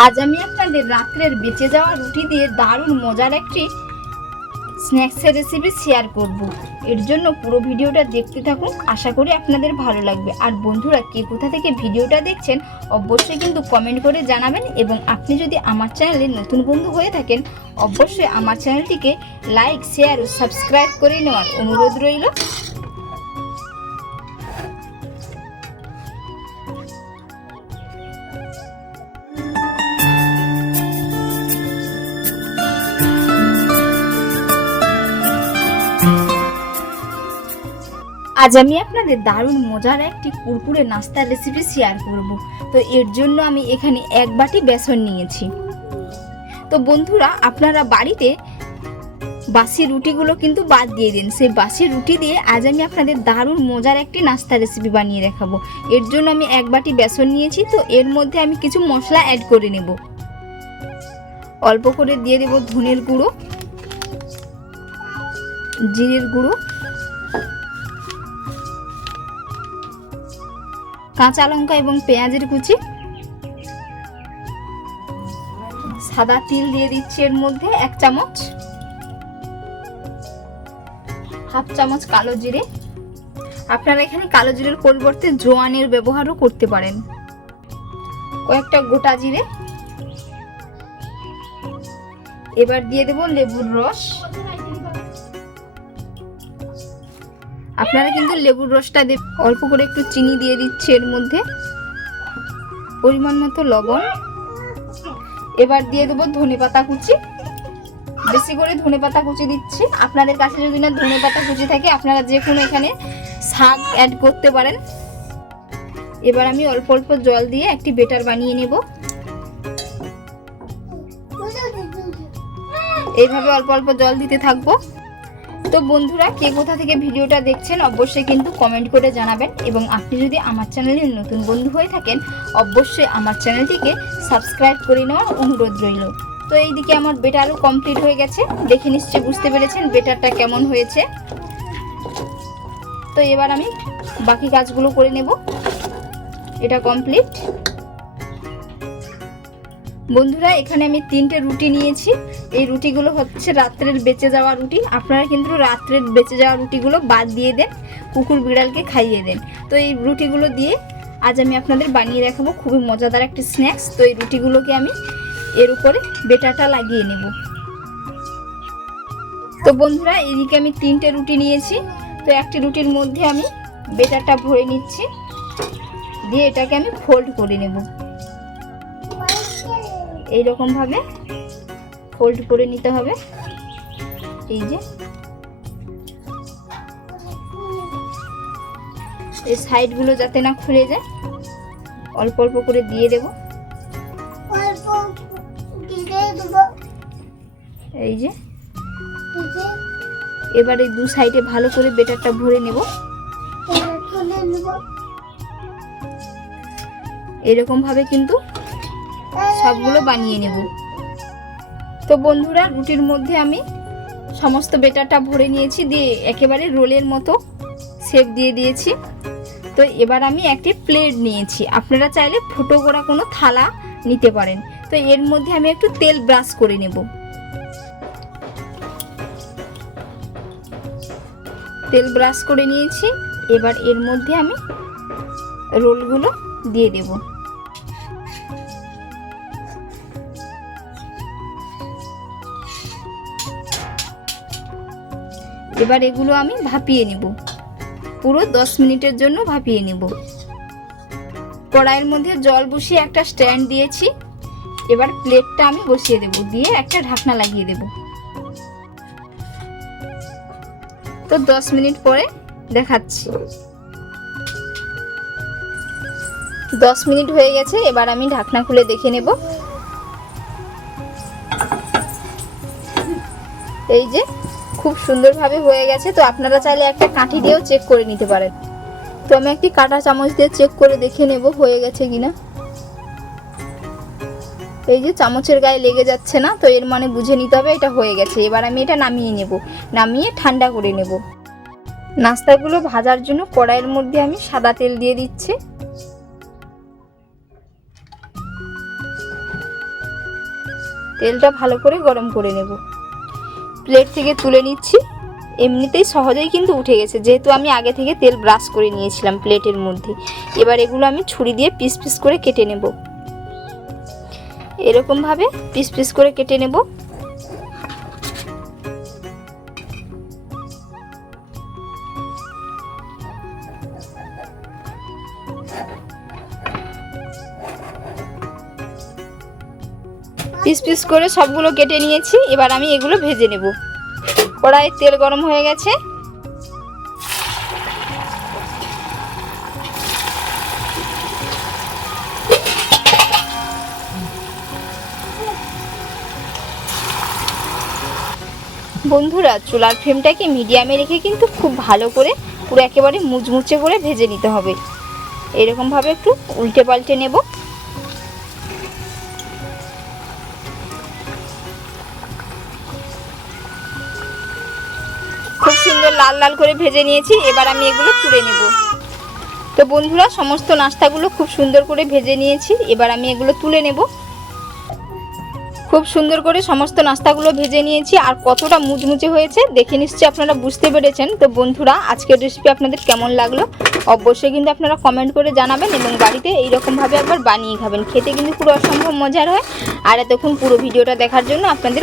আজ আমি আপনাদের রাত্রের বেঁচে যাওয়া রুটি দিয়ে দারুণ মজার একটি স্ন্যাক্সের রেসিপি শেয়ার করব। এর জন্য পুরো ভিডিওটা দেখতে থাকুন, আশা করি আপনাদের ভালো লাগবে আর বন্ধুরা, কে কোথা থেকে ভিডিওটা দেখছেন, অবশ্যই কিন্তু কমেন্ট করে জানাবেন এবং আপনি যদি আমার চ্যানেলে নতুন বন্ধু হয়ে থাকেন, অবশ্যই আমার চ্যানেলটিকে লাইক শেয়ার ও সাবস্ক্রাইব করে নেওয়ার অনুরোধ রইল আজ আমি আপনাদের দারুণ মজার একটি কুরকুরে নাস্তার রেসিপি শেয়ার করব। তো এর জন্য আমি এখানে এক বাটি বেসন নিয়েছি। তো বন্ধুরা, আপনারা বাড়িতে বাসি রুটিগুলো কিন্তু বাদ দিয়ে দিন। সেই বাসি রুটি দিয়ে আজ আমি আপনাদের দারুণ মজার একটি নাস্তা রেসিপি বানিয়ে দেখাবো। এর জন্য আমি এক বাটি বেসন নিয়েছি, তো এর মধ্যে আমি কিছু মশলা অ্যাড করে নেব। অল্প করে দিয়ে দেব ধনের গুঁড়ো, জিরের গুঁড়ো কাঁচা লঙ্কা এবং পেঁয়াজের কুচি। সাদা তিল দিয়ে দিচ্ছি এর মধ্যে এক চামচ। হাফ চামচ কালো জিরে। আপনারা এখানে কালো জিরের পরিবর্তে জোয়ানের ব্যবহারও করতে পারেন। কয়েকটা গোটা জিরে। এবার দিয়ে দেব লেবুর রস। আপনারা কিন্তু লেবুর রসটা দেব অল্প করে একটু চিনি দিয়ে দিচ্ছি এর মধ্যে। পরিমাণ মতো লবণ। এবার দিয়ে দেবো ধনে পাতা কুচি। বেশি করে ধনে পাতা কুচি দিচ্ছি। আপনাদের কাছে যদি না ধনে পাতা কুচি থাকে, আপনারা যে কোনো এখানে শাক অ্যাড করতে পারেন। এবার আমি অল্প অল্প জল দিয়ে একটি বেটার বানিয়ে নেব। এইভাবে অল্প অল্প জল দিতে থাকব। তো বন্ধুরা, কে কোথা থেকে ভিডিওটা দেখছেন, অবশ্যই কিন্তু কমেন্ট করে জানাবেন। এবং আপনি যদি আমার চ্যানেলের নতুন বন্ধু হয়ে থাকেন, অবশ্যই আমার চ্যানেলটিকে সাবস্ক্রাইব করে নেওয়ার অনুরোধ রইল। তো এইদিকে আমার বেটারও কমপ্লিট হয়ে গেছে। দেখে নিশ্চয়ই বুঝতে পেরেছেন বেটারটা কেমন হয়েছে। তো এবার আমি বাকি কাজগুলো করে নেব। এটা কমপ্লিট বন্ধুরা, এখানে আমি তিনটে রুটি নিয়েছি। এই রুটিগুলো হচ্ছে রাত্রের বেঁচে যাওয়া রুটি। আপনারা কিন্তু রাত্রের বেঁচে যাওয়া রুটিগুলো বাদ দিয়ে দেন, কুকুর বিড়ালকে খাইয়ে দেন। তো এই রুটিগুলো দিয়ে আজ আমি আপনাদের বানিয়ে দেখাবো খুবই মজাদার একটি স্ন্যাক্স তো এই রুটিগুলোকে আমি এর উপরে বেটাটা লাগিয়ে নেব। তো বন্ধুরা, এদিকে আমি তিনটে রুটি নিয়েছি। তো একটি রুটির মধ্যে আমি বেটারটা ভরে নিচ্ছি। দিয়ে এটাকে আমি ফোল্ড করে নেব। এইরকম ভাবে ফোল্ড করে নিতে হবে। এই যে। এই সাইডগুলো যাতে না খুলে যায় অল্প অল্প করে দিয়ে দেব। এই যে। এবারে এই দু সাইডে ভালো করে বেটারটা ভরে নেব। এরকম ভাবে কিন্তু সবগুলো বানিয়ে নেব। তো বন্ধুরা, রুটির মধ্যে আমি সমস্ত বেটারটা ভরে নিয়েছি, দিয়ে একেবারে রোলের মতো শেপ দিয়ে দিয়েছি। তো এবার আমি একটি প্লেট নিয়েছি। আপনারা চাইলে ফুটো করা কোনো থালা নিতে পারেন। তো এর মধ্যে আমি একটু তেল ব্রাশ করে নেব। তেল ব্রাশ করে নিয়েছি। এবার এর মধ্যে আমি রোলগুলো দিয়ে দেবো। এবার এগুলো আমি ভাপিয়ে নিব। পুরো দশ মিনিটের জন্য ভাপিয়ে নিব। কড়াইয়ের মধ্যে জল বসিয়ে একটা স্ট্যান্ড দিয়েছি। এবার প্লেটটা আমি বসিয়ে দেব, দিয়ে একটা ঢাকনা লাগিয়ে দেব। তো দশ মিনিট পরে দেখাচ্ছি। দশ মিনিট হয়ে গেছে, এবার আমি ঢাকনা খুলে দেখে নেব। এই যে খুব সুন্দরভাবে হয়ে গেছে, তো আপনারা চাইলে একটা কাঠি দিয়েও চেক করে নিতে পারেন। তো আমি একটি কাঁটা চামচ দিয়ে চেক করে দেখে নেব হয়ে গেছে কিনা। এই যে চামচের গায়ে লেগে যাচ্ছে না, তো এর মানে বুঝে নিতে হবে এটা হয়ে গেছে। এবার আমি এটা নামিয়ে নেব, নামিয়ে ঠান্ডা করে নেব। নাস্তাগুলো ভাজার জন্য কড়াইয়ের মধ্যে আমি সাদা তেল দিয়ে দিচ্ছি। তেলটা ভালো করে গরম করে নেব। প্লেট থেকে তুলে নিচ্ছি। এমনিতেই সহজেই কিন্তু উঠে গেছে, যেহেতু আমি আগে থেকে তেল ব্রাশ করে নিয়েছিলাম প্লেটের মধ্যে। এবার এগুলো আমি ছুরি দিয়ে পিস পিস করে কেটে নেব। এরকমভাবে পিস পিস করে কেটে নেব। পিস পিস করে সবগুলো কেটে নিয়েছি, এবার আমি এগুলো ভেজে নেব। কড়াই তেল গরম হয়ে গেছে। বন্ধুরা, চুলার ফ্লেমটাকে মিডিয়ামে রেখে কিন্তু খুব ভালো করে পুরো একেবারে মুচমুচে করে ভেজে নিতে হবে। এরকমভাবে একটু উল্টে পাল্টে নেব। লাল লাল করে ভেজে নিয়েছি, এবার আমি এগুলো তুলে নেব। তো বন্ধুরা, সমস্ত নাস্তাগুলো খুব সুন্দর করে ভেজে নিয়েছি, এবার আমি এগুলো তুলে নেব। খুব সুন্দর করে সমস্ত নাস্তাগুলো ভেজে নিয়েছি, আর কতটা মুচমুচে হয়েছে দেখে নিশ্চয়ই আপনারা বুঝতে পেরেছেন। তো বন্ধুরা, আজকের রেসিপি আপনাদের কেমন লাগল? অবশ্যই কিন্তু আপনারা কমেন্ট করে জানাবেন এবং বাড়িতে এইরকমভাবে একবার বানিয়ে খাবেন। খেতে কিন্তু পুরো অসম্ভব মজার হয়। আর এতক্ষণ পুরো ভিডিওটা দেখার জন্য আপনাদের